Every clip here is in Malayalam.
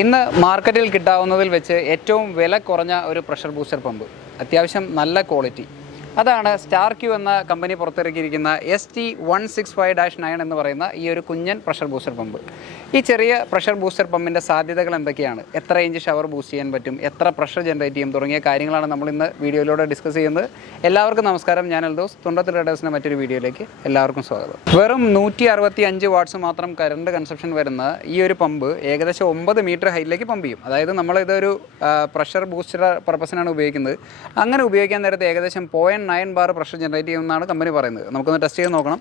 ഇന്ന് മാർക്കറ്റിൽ കിട്ടാവുന്നതിൽ വെച്ച് ഏറ്റവും വില കുറഞ്ഞ ഒരു പ്രഷർ ബൂസ്റ്റർ പമ്പ്. അത്യാവശ്യം നല്ല ക്വാളിറ്റി. അതാണ് സ്റ്റാർ ക്യൂ എന്ന company പുറത്തിറക്കിയിരിക്കുന്ന S T one six five dash nine എന്ന് പറയുന്ന ഈ ഒരു കുഞ്ഞൻ പ്രഷർ ബൂസ്റ്റർ പമ്പ്. ഈ ചെറിയ പ്രഷർ ബൂസ്റ്റർ പമ്പിന്റെ സാധ്യതകൾ എന്തൊക്കെയാണ്? എത്ര ഇഞ്ച് ഷവർ ബൂസ്റ്റ് ചെയ്യാൻ പറ്റും? എത്ര പ്രഷർ ജനറേറ്റ് ചെയ്യും? തുടങ്ങിയ കാര്യങ്ങളാണ് നമ്മൾ ഇന്ന് വീഡിയോയിലൂടെ ഡിസ്കസ് ചെയ്യുന്നത്. എല്ലാവർക്കും നമസ്കാരം. ഞാൻ അൽദോസ്. തുണ്ടത്തിൽ റേഡേഴ്സിന്റെ മറ്റൊരു വീഡിയോയിലേക്ക് എല്ലാവർക്കും സ്വാഗതം. വെറും നൂറ്റി അറുപത്തി അഞ്ച് വാട്ട്സ് മാത്രം കറണ്ട് കൺസപ്ഷൻ വരുന്ന ഈ ഒരു പമ്പ് ഏകദേശം ഒമ്പത് മീറ്റർ ഹൈറ്റിലേക്ക് പമ്പ് ചെയ്യും. അതായത് നമ്മൾ ഇതൊരു പ്രഷർ ബൂസ്റ്റർ പർപ്പസിനാണ് ഉപയോഗിക്കുന്നത്. അങ്ങനെ ഉപയോഗിക്കാൻ നേരത്തെ ഏകദേശം point nine bar pressure generate ചെയ്യുമെന്നാണ് കമ്പനി പറയുന്നത്. നമുക്കൊന്ന് ടെസ്റ്റ് ചെയ്ത് നോക്കണം.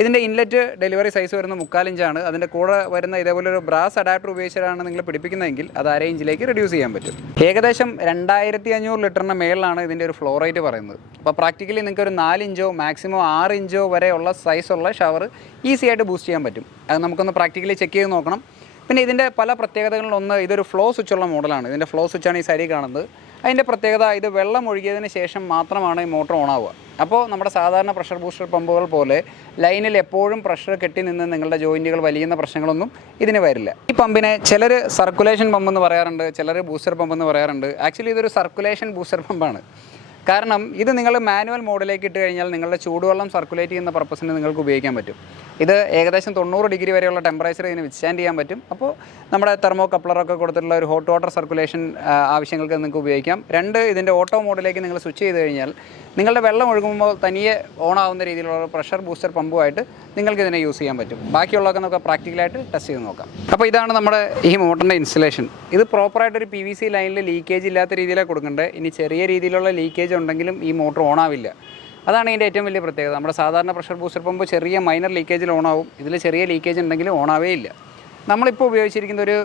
ഇതിന്റെ ഇൻലെറ്റ് ഡെലിവറി സൈസ് വരുന്ന മുക്കാലിഞ്ചാണ് അതിന്റെ കൂടെ വരുന്ന ഇതേപോലെ ഒരു ബ്രാസ് അഡാപ്റ്റർ ഉപയോഗിച്ചിട്ടാണ് നിങ്ങൾ പിടിപ്പിക്കുന്നതെങ്കിൽ അത് അര ഇഞ്ചിലേക്ക് റെഡ്യൂസ് ചെയ്യാൻ പറ്റും. ഏകദേശം രണ്ടായിരത്തി അഞ്ഞൂറ് ലിറ്ററിന് മേളിലാണ് ഇതിന്റെ ഒരു ഫ്ലോ റേറ്റ് പറയുന്നത്. അപ്പോൾ പ്രാക്ടിക്കലി നിങ്ങൾക്ക് ഒരു നാലിഞ്ചോ മാക്സിമം ആറ് ഇഞ്ചോ വരെയുള്ള സൈസുള്ള ഷവർ ഈസി ആയിട്ട് ബൂസ്റ്റ് ചെയ്യാൻ പറ്റും. അത് നമുക്കൊന്ന് പ്രാക്ടിക്കലി ചെക്ക് ചെയ്ത് നോക്കണം. പിന്നെ ഇതിന്റെ പല പ്രത്യേകതകളിലൊന്ന് ഇതൊരു ഫ്ലോ സ്വിച്ചുള്ള മോഡലാണ് ഇതിന്റെ ഫ്ലോ സ്വിച്ചാണ് ഈ സാരി കാണുന്നത്. അതിന്റെ പ്രത്യേകത ഇത് വെള്ളം ഒഴുകിയതിന് ശേഷം മാത്രമാണ് ഈ മോട്ടോർ ഓൺ ആവുക. അപ്പോൾ നമ്മുടെ സാധാരണ പ്രഷർ ബൂസ്റ്റർ പമ്പുകൾ പോലെ ലൈനിൽ എപ്പോഴും പ്രഷർ കെട്ടി നിന്ന് നിങ്ങളുടെ ജോയിന്റുകൾ വലിയുന്ന പ്രശ്നങ്ങളൊന്നും ഇതിന് വരില്ല. ഈ പമ്പിനെ ചിലർ സർക്കുലേഷൻ പമ്പ് എന്ന് പറയാറുണ്ട് ചിലർ ബൂസ്റ്റർ പമ്പ് എന്ന് പറയാറുണ്ട്. ആക്ച്വലി ഇതൊരു സർക്കുലേഷൻ ബൂസ്റ്റർ പമ്പാണ്. കാരണം ഇത് നിങ്ങൾ മാനുവൽ മോഡിലേക്ക് ഇട്ട് കഴിഞ്ഞാൽ നിങ്ങളുടെ ചൂടുവെള്ളം സർക്കുലേറ്റ് ചെയ്യുന്ന പർപ്പസിന് നിങ്ങൾക്ക് ഉപയോഗിക്കാൻ പറ്റും. ഇത് ഏകദേശം തൊണ്ണൂറ് ഡിഗ്രി വരെയുള്ള ടെമ്പറേച്ചർ ഇതിന് വിത്ത്സ്റ്റാൻഡ് ചെയ്യാൻ പറ്റും. അപ്പോൾ നമ്മുടെ തെർമോ കപ്ലറൊക്കെ കൊടുത്തിട്ടുള്ള ഒരു ഹോട്ട് വാട്ടർ സർക്കുലേഷൻ ആവശ്യങ്ങൾക്ക് നിങ്ങൾക്ക് ഉപയോഗിക്കാം. രണ്ട് ഇതിന്റെ ഓട്ടോ മോഡിലേക്ക് നിങ്ങൾ സ്വിച്ച് ചെയ്ത് കഴിഞ്ഞാൽ നിങ്ങളുടെ വെള്ളം ഒഴുകുമ്പോൾ തനിയെ ഓൺ ആവുന്ന രീതിയിലുള്ള പ്രഷർ ബൂസ്റ്റർ പമ്പുമായിട്ട് നിങ്ങൾക്ക് ഇതിനെ യൂസ് ചെയ്യാൻ പറ്റും. ബാക്കിയുള്ളതൊക്കെ നമുക്ക് പ്രാക്ടിക്കലായിട്ട് ടെസ്റ്റ് ചെയ്ത് നോക്കാം. അപ്പോൾ ഇതാണ് നമ്മുടെ ഈ മോട്ടറിന്റെ ഇൻസ്റ്റലേഷൻ ഇത് പ്രോപ്പറായിട്ട് ഒരു പി വി സി ലൈനിൽ ലീക്കേജ് ഇല്ലാത്ത രീതിയിലാണ് കൊടുക്കേണ്ടത്. ഇനി ചെറിയ രീതിയിലുള്ള ലീക്കേജ് ഉണ്ടെങ്കിലും ഈ മോട്ടർ ഓൺ ആവില്ല. അതാണ് ഇതിന്റെ ഏറ്റവും വലിയ പ്രത്യേകത. നമ്മുടെ സാധാരണ പ്രഷർ ബൂസ്റ്റർ പമ്പ് ചെറിയ മൈനർ ലീക്കേജിൽ ഓണാവും ഇതിൽ ചെറിയ ലീക്കേജ് ഉണ്ടെങ്കിലും ഓണാവേ ഇല്ല. നമ്മളിപ്പോൾ ഉപയോഗിച്ചിരിക്കുന്ന ഒരു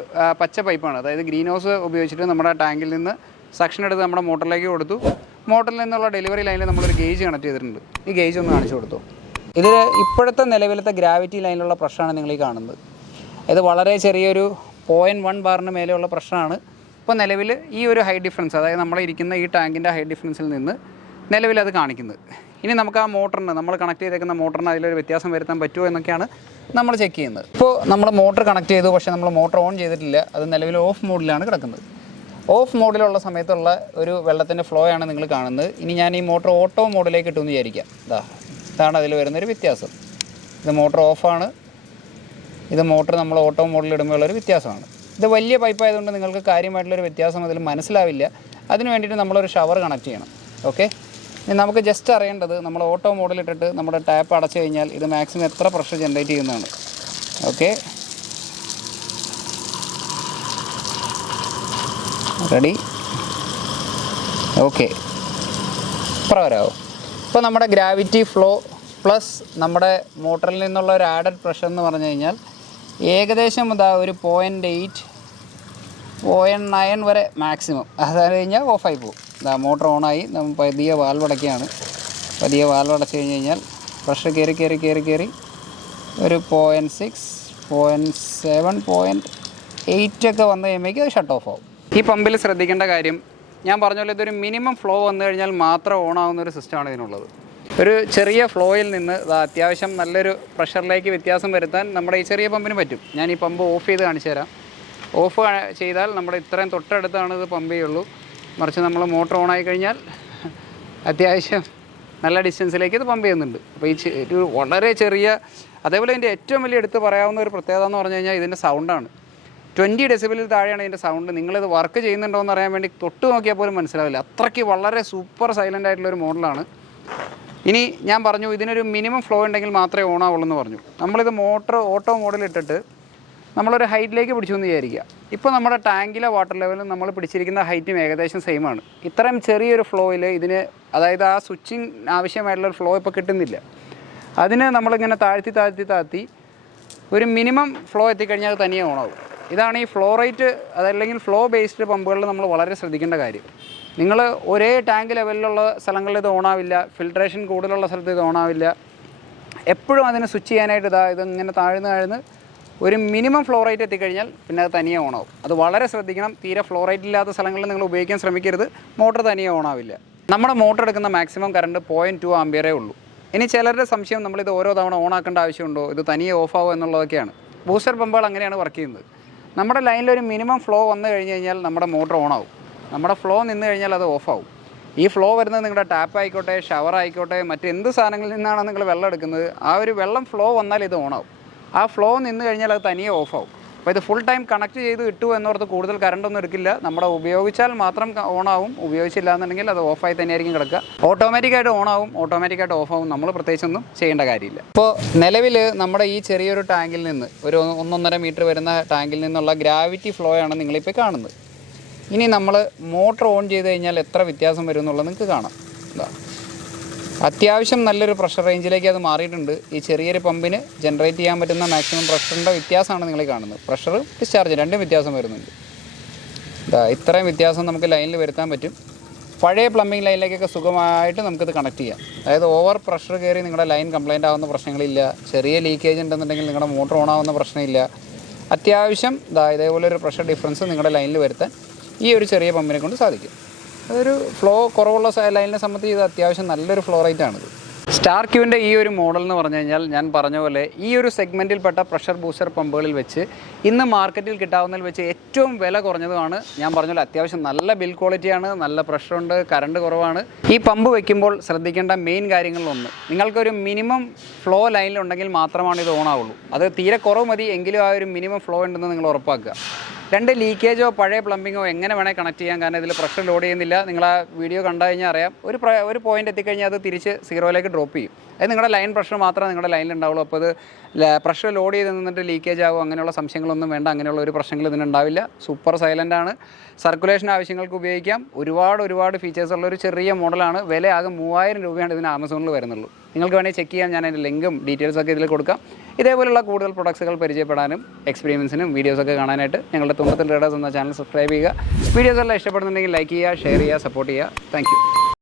പച്ച പൈപ്പാണ് അതായത് ഗ്രീൻ ഹൗസ് ഉപയോഗിച്ചിട്ട് നമ്മുടെ ടാങ്കിൽ നിന്ന് സക്ഷൻ എടുത്ത് നമ്മുടെ മോട്ടറിലേക്ക് കൊടുത്തു. മോട്ടറിൽ നിന്നുള്ള ഡെലിവറി ലൈനിൽ നമ്മളൊരു ഗേജ് കണക്ട് ചെയ്തിട്ടുണ്ട്. ഈ ഗേജ് ഒന്ന് കാണിച്ചു കൊടുത്തു. ഇതിൽ ഇപ്പോഴത്തെ നിലവിലത്തെ ഗ്രാവിറ്റി ലൈനിലുള്ള പ്രഷറാണ് നിങ്ങൾ ഈ കാണുന്നത്. ഇത് വളരെ ചെറിയൊരു പോയിന്റ് വൺ ബാറിന് മേലെയുള്ള പ്രഷറാണ് ഇപ്പോൾ നിലവിൽ ഈ ഒരു ഹൈ ഡിഫറൻസ് അതായത് നമ്മളിരിക്കുന്ന ഈ ടാങ്കിന്റെ ഹൈ ഡിഫറൻസിൽ നിന്ന് നിലവിൽ അത് കാണിക്കുന്നത്. ഇനി നമുക്ക് ആ മോട്ടറിന് നമ്മൾ കണക്ട് ചെയ്തേക്കുന്ന മോട്ടറിന് അതിലൊരു വ്യത്യാസം വരുത്താൻ പറ്റുമോ എന്നൊക്കെയാണ് നമ്മൾ ചെക്ക് ചെയ്യുന്നത്. ഇപ്പോൾ നമ്മൾ മോട്ടർ കണക്ട് ചെയ്തു പക്ഷേ നമ്മൾ മോട്ടർ ഓൺ ചെയ്തിട്ടില്ല. അത് നിലവിൽ ഓഫ് മോഡിലാണ് കിടക്കുന്നത്. ഓഫ് മോഡിലുള്ള സമയത്തുള്ള ഒരു വെള്ളത്തിന്റെ ഫ്ലോ ആണ് നിങ്ങൾ കാണുന്നത്. ഇനി ഞാൻ ഈ മോട്ടർ ഓട്ടോ മോഡിലേക്ക് ഇട്ടുമെന്ന് വിചാരിക്കാം. ഇതാ ഇതാണ് അതിൽ വരുന്നൊരു വ്യത്യാസം. ഇത് മോട്ടർ ഓഫാണ് ഇത് മോട്ടർ നമ്മൾ ഓട്ടോ മോഡിൽ ഇടുമ്പോൾ ഒരു വ്യത്യാസമാണ്. ഇത് വലിയ പൈപ്പ് ആയതുകൊണ്ട് നിങ്ങൾക്ക് കാര്യമായിട്ടുള്ളൊരു വ്യത്യാസം അതിൽ മനസ്സിലാവില്ല. അതിന് വേണ്ടിയിട്ട് നമ്മളൊരു ഷവർ കണക്ട് ചെയ്യണം. ഓക്കെ നമുക്ക് ജസ്റ്റ് അറിയേണ്ടത് നമ്മൾ ഓട്ടോ മോഡിലിട്ടിട്ട് നമ്മുടെ ടാപ്പ് അടച്ചു കഴിഞ്ഞാൽ ഇത് മാക്സിമം എത്ര പ്രഷർ ജനറേറ്റ് ചെയ്യുന്നതാണ്. ഓക്കെ റെഡി ഓക്കെ ഇപ്പറ വരാമോ ഇപ്പോൾ നമ്മുടെ ഗ്രാവിറ്റി ഫ്ലോ പ്ലസ് നമ്മുടെ മോട്ടറിൽ നിന്നുള്ള ഒരു ആഡഡ് പ്രഷർ എന്ന് പറഞ്ഞു കഴിഞ്ഞാൽ ഏകദേശം ഇതാ ഒരു പോയിന്റ് എയ്റ്റ് പോയിന്റ് നയൻ വരെ മാക്സിമം അത് കഴിഞ്ഞാൽ ഓഫായി പോകും മോട്ടർ ഓണായി. നമ്മൾ പതിയെ വാൽവടക്കുകയാണ് പതിയെ വാൽവടച്ച് കഴിഞ്ഞ് കഴിഞ്ഞാൽ പ്രഷർ കയറി കയറി കയറി കയറി ഒരു point six point seven point eight ഒക്കെ വന്നു കഴിയുമ്പോഴേക്കും അത് ഷട്ട് ഓഫ് ആവും. ഈ പമ്പിൽ ശ്രദ്ധിക്കേണ്ട കാര്യം ഞാൻ പറഞ്ഞ പോലെ ഇതൊരു മിനിമം ഫ്ലോ വന്നു കഴിഞ്ഞാൽ മാത്രം ഓൺ ആവുന്ന ഒരു സിസ്റ്റമാണ് ഇതിനുള്ളത്. ഒരു ചെറിയ ഫ്ലോയിൽ നിന്ന് അത്യാവശ്യം നല്ലൊരു പ്രഷറിലേക്ക് വ്യത്യാസം വരുത്താൻ നമ്മുടെ ഈ ചെറിയ പമ്പിന് പറ്റും. ഞാൻ ഈ പമ്പ് ഓഫ് ചെയ്ത് കാണിച്ചു തരാം ഓഫ് ചെയ്താൽ നമ്മുടെ ഇത്രയും തൊട്ടടുത്താണ് ഇത് പമ്പ് ചെയ്യുള്ളൂ. മറിച്ച് നമ്മൾ മോട്ടർ ഓൺ ആയി കഴിഞ്ഞാൽ അത്യാവശ്യം നല്ല ഡിസ്റ്റൻസിലേക്ക് ഇത് പമ്പ് ചെയ്യുന്നുണ്ട്. അപ്പോൾ ഈ ഒരു വളരെ ചെറിയ അതേപോലെ ഇതിന്റെ ഏറ്റവും വലിയ എടുത്ത് പറയാവുന്ന ഒരു പ്രത്യേകത എന്ന് പറഞ്ഞു കഴിഞ്ഞാൽ ഇതിന്റെ സൗണ്ടാണ്. ട്വന്റി ഡെസിബിളിൽ താഴെയാണ് ഇതിന്റെ സൗണ്ട്. നിങ്ങളിത് വർക്ക് ചെയ്യുന്നുണ്ടോ എന്ന് അറിയാൻ വേണ്ടി തൊട്ട് നോക്കിയാൽ പോലും മനസ്സിലാവില്ല. അത്രയ്ക്ക് വളരെ സൂപ്പർ സൈലന്റ് ആയിട്ടുള്ള ഒരു മോഡലാണ്. ഇനി ഞാൻ പറഞ്ഞു ഇതിനൊരു മിനിമം ഫ്ലോ ഉണ്ടെങ്കിൽ മാത്രമേ ഓൺ ആവുള്ളൂ എന്ന് പറഞ്ഞു. നമ്മളിത് മോട്ടർ ഓട്ടോ മോഡിൽ ഇട്ടിട്ട് നമ്മളൊരു ഹൈറ്റിലേക്ക് പിടിച്ചു എന്ന് വിചാരിക്കുക. ഇപ്പോൾ നമ്മുടെ ടാങ്കിലെ വാട്ടർ ലെവലും നമ്മൾ പിടിച്ചിരിക്കുന്ന ഹൈറ്റും ഏകദേശം സെയിം ആണ്. ഇത്രയും ചെറിയൊരു ഫ്ലോയിൽ ഇതിന് അതായത് ആ സ്വിച്ചിങ് ആവശ്യമായിട്ടുള്ള ഒരു ഫ്ലോ ഇപ്പോൾ കിട്ടുന്നില്ല. അതിന് നമ്മളിങ്ങനെ താഴ്ത്തി താഴ്ത്തി താഴ്ത്തി ഒരു മിനിമം ഫ്ലോ എത്തിക്കഴിഞ്ഞാൽ അത് തനിയെ ഓണാവും ഇതാണ് ഈ ഫ്ലോ റേറ്റ് അതല്ലെങ്കിൽ ഫ്ലോ ബേസ്ഡ് പമ്പുകളിൽ നമ്മൾ വളരെ ശ്രദ്ധിക്കേണ്ട കാര്യം. നിങ്ങൾ ഒരേ ടാങ്ക് ലെവലിലുള്ള സ്ഥലങ്ങളിൽ ഇത് ഓണാവില്ല ഫിൽട്രേഷൻ കൂടുതലുള്ള സ്ഥലത്ത് ഇത് ഓണാവില്ല എപ്പോഴും അതിനെ സ്വിച്ച് ചെയ്യാനായിട്ട് ഇതാ ഇതിങ്ങനെ താഴ്ന്ന് താഴ്ന്ന് ഒരു മിനിമം ഫ്ലോ റേറ്റ് എത്തിക്കഴിഞ്ഞാൽ പിന്നെ അത് തനിയെ ഓണാവും. അത് വളരെ ശ്രദ്ധിക്കണം. തീരെ ഫ്ലോ റേറ്റ് ഇല്ലാത്ത സ്ഥലങ്ങളിൽ നിങ്ങൾ ഉപയോഗിക്കാൻ ശ്രമിക്കരുത്. മോട്ടർ തനിയെ ഓണാവില്ല. നമ്മുടെ മോട്ടർ എടുക്കുന്ന മാക്സിമം കറണ്ട് പോയിന്റ് ടു ആംബിയറേ ഉള്ളൂ. ഇനി ചിലരുടെ സംശയം നമ്മളിത് ഓരോ തവണ ഓൺ ആക്കേണ്ട ആവശ്യമുണ്ടോ? ഇത് തനിയെ ഓഫ് ആവുമോ എന്നുള്ളതൊക്കെയാണ്. ബൂസ്റ്റർ പമ്പുകൾ അങ്ങനെയാണ് വർക്ക് ചെയ്യുന്നത്. നമ്മുടെ ലൈനിൽ ഒരു മിനിമം ഫ്ലോ വന്നു കഴിഞ്ഞ് കഴിഞ്ഞാൽ നമ്മുടെ മോട്ടർ ഓൺ ആവും. നമ്മുടെ ഫ്ലോ നിന്ന് കഴിഞ്ഞാൽ അത് ഓഫ് ആവും. ഈ ഫ്ലോ വരുന്നത് നിങ്ങളുടെ ടാപ്പ് ആയിക്കോട്ടെ ഷവർ ആയിക്കോട്ടെ മറ്റെന്ത് സാധനങ്ങളിൽ നിന്നാണ് നിങ്ങൾ വെള്ളം എടുക്കുന്നത് ആ ഒരു വെള്ളം ഫ്ലോ വന്നാൽ ഇത് ഓണാവും ആ ഫ്ലോ നിന്ന് കഴിഞ്ഞാൽ അത് തനിയെ ഓഫ് ആവും. അപ്പോൾ ഇത് ഫുൾ ടൈം കണക്ട് ചെയ്ത് കിട്ടുമോ എന്നോർത്ത് കൂടുതൽ കറണ്ടൊന്നും എടുക്കില്ല. നമ്മുടെ ഉപയോഗിച്ചാൽ മാത്രം ഓൺ ആവും. ഉപയോഗിച്ചില്ല എന്നുണ്ടെങ്കിൽ അത് ഓഫായി തന്നെയായിരിക്കും കിടക്കുക. ഓട്ടോമാറ്റിക്കായിട്ട് ഓൺ ആവും. ഓട്ടോമാറ്റിക്കായിട്ട് ഓഫ് ആവും. നമ്മൾ പ്രത്യേകിച്ചൊന്നും ചെയ്യേണ്ട കാര്യമില്ല. ഇപ്പോൾ നിലവിൽ നമ്മുടെ ഈ ചെറിയൊരു ടാങ്കിൽ നിന്ന് ഒരു ഒന്നൊന്നര മീറ്റർ വരുന്ന ടാങ്കിൽ നിന്നുള്ള ഗ്രാവിറ്റി ഫ്ലോ ആണ് നിങ്ങളിപ്പോൾ കാണുന്നത്. ഇനി നമ്മൾ മോട്ടർ ഓൺ ചെയ്ത് കഴിഞ്ഞാൽ എത്ര വ്യത്യാസം വരും എന്നുള്ളത് നിങ്ങൾക്ക് കാണാം. അത്യാവശ്യം നല്ലൊരു പ്രഷർ റേഞ്ചിലേക്ക് അത് മാറിയിട്ടുണ്ട്. ഈ ചെറിയൊരു പമ്പിന് ജനറേറ്റ് ചെയ്യാൻ പറ്റുന്ന മാക്സിമം പ്രഷറിന്റെ വ്യത്യാസമാണ് നിങ്ങൾ കാണുന്നത്. പ്രഷർ ഡിസ്ചാർജ് രണ്ടും വ്യത്യാസം വരുന്നുണ്ട്. ഇതാ ഇത്രയും വ്യത്യാസം നമുക്ക് ലൈനിൽ വരുത്താൻ പറ്റും. പഴയ പ്ലംബിംഗ് ലൈനിലേക്കൊക്കെ സുഖമായിട്ട് നമുക്കിത് കണക്ട് ചെയ്യാം. അതായത് ഓവർ പ്രഷർ കയറി നിങ്ങളുടെ ലൈൻ കംപ്ലൈന്റ് ആവുന്ന പ്രശ്നങ്ങളില്ല. ചെറിയ ലീക്കേജ് ഉണ്ടെന്നുണ്ടെങ്കിൽ നിങ്ങളുടെ മോട്ടർ ഓൺ ആവുന്ന പ്രശ്നമില്ല. അത്യാവശ്യം ഇതാ ഇതേപോലെ ഒരു പ്രഷർ ഡിഫറൻസ് നിങ്ങളുടെ ലൈനിൽ വരുത്താൻ ഈ ഒരു ചെറിയ പമ്പിനെ കൊണ്ട് സാധിക്കും. അതൊരു ഫ്ലോ കുറവുള്ള ലൈനിനെ സംബന്ധിച്ച് ഇത് അത്യാവശ്യം നല്ലൊരു ഫ്ലോ റേറ്റ് ആണിത്. സ്റ്റാർ ക്യൂവിന്റെ ഈ ഒരു മോഡൽ എന്ന് പറഞ്ഞു കഴിഞ്ഞാൽ ഞാൻ പറഞ്ഞ പോലെ ഈ ഒരു സെഗ്മെന്റിൽപ്പെട്ട പ്രഷർ ബൂസ്റ്റർ പമ്പുകളിൽ വെച്ച് ഇന്ന് മാർക്കറ്റിൽ കിട്ടാവുന്നതിൽ വെച്ച് ഏറ്റവും വില കുറഞ്ഞതുമാണ് ഞാൻ പറഞ്ഞ പോലെ അത്യാവശ്യം നല്ല ബിൽ ക്വാളിറ്റിയാണ് നല്ല പ്രഷറുണ്ട് കറണ്ട് കുറവാണ്. ഈ പമ്പ് വയ്ക്കുമ്പോൾ ശ്രദ്ധിക്കേണ്ട മെയിൻ കാര്യങ്ങളിലൊന്ന് നിങ്ങൾക്കൊരു മിനിമം ഫ്ലോ ലൈനിലുണ്ടെങ്കിൽ മാത്രമാണ് ഇത് ഓൺ ആവുള്ളൂ. അത് തീരെ കുറവ് മതി എങ്കിലും ആ ഒരു മിനിമം ഫ്ലോ ഉണ്ടെന്ന് നിങ്ങൾ ഉറപ്പാക്കുക. രണ്ട് ലീക്കേജോ പഴയ പ്ലംബിങ്ങോ എങ്ങനെ വേണേൽ കണക്ട് ചെയ്യാം? കാരണം ഇതിൽ പ്രഷർ ലോഡ് ചെയ്യുന്നില്ല. നിങ്ങൾ ആ വീഡിയോ കണ്ടു കഴിഞ്ഞാൽ അറിയാം. ഒരു ഒരു പോയിന്റ് എത്തിക്കഴിഞ്ഞാൽ അത് തിരിച്ച് സീറോയിലേക്ക് ഡ്രോപ്പ് ചെയ്യും. അത് നിങ്ങളുടെ ലൈൻ പ്രഷർ മാത്രമേ നിങ്ങളുടെ ലൈനിൽ ഉണ്ടാവുള്ളൂ. അപ്പോൾ അത് പ്രഷർ ലോഡ് ചെയ്ത് നിന്നിട്ട് ലീക്കേജ് ആകും അങ്ങനെയുള്ള സംശയങ്ങളൊന്നും വേണ്ട. അങ്ങനെയുള്ള ഒരു പ്രശ്നങ്ങൾ ഇതിനുണ്ടാവില്ല സൂപ്പർ സൈലന്റ് ആണ്. സർക്കുലേഷൻ ആവശ്യങ്ങൾക്ക് ഉപയോഗിക്കാം. ഒരുപാട് ഒരുപാട് ഫീച്ചേഴ്സ് ഉള്ള ഒരു ചെറിയ മോഡലാണ് വില ആകെ മൂവായിരം രൂപയാണ് ഇതിന് ആമസോണിൽ വരുന്നുള്ളൂ. നിങ്ങൾക്ക് വേണമെങ്കിൽ ചെക്ക് ചെയ്യാം. ഞാൻ അതിന്റെ ലിങ്കും ഡീറ്റെയിൽസൊക്കെ ഇതിൽ കൊടുക്കാം. ഇതേപോലുള്ള കൂടുതൽ പ്രൊഡക്ട്സുകൾ പരിചയപ്പെടാനും എക്സ്പീരിയൻസിനും വീഡിയോസൊക്കെ കാണാനായിട്ട് ഞങ്ങളുടെ തുമ്പത്തിൽ റേഡേഴ്സ് എന്ന ചാനൽ സബ്സ്ക്രൈബ് ചെയ്യുക. വീഡിയോസ് എല്ലാം ഇഷ്ടപ്പെടുന്നുണ്ടെങ്കിൽ ലൈക്ക് ചെയ്യുക ഷെയർ ചെയ്യുക സപ്പോർട്ട് ചെയ്യുക. താങ്ക്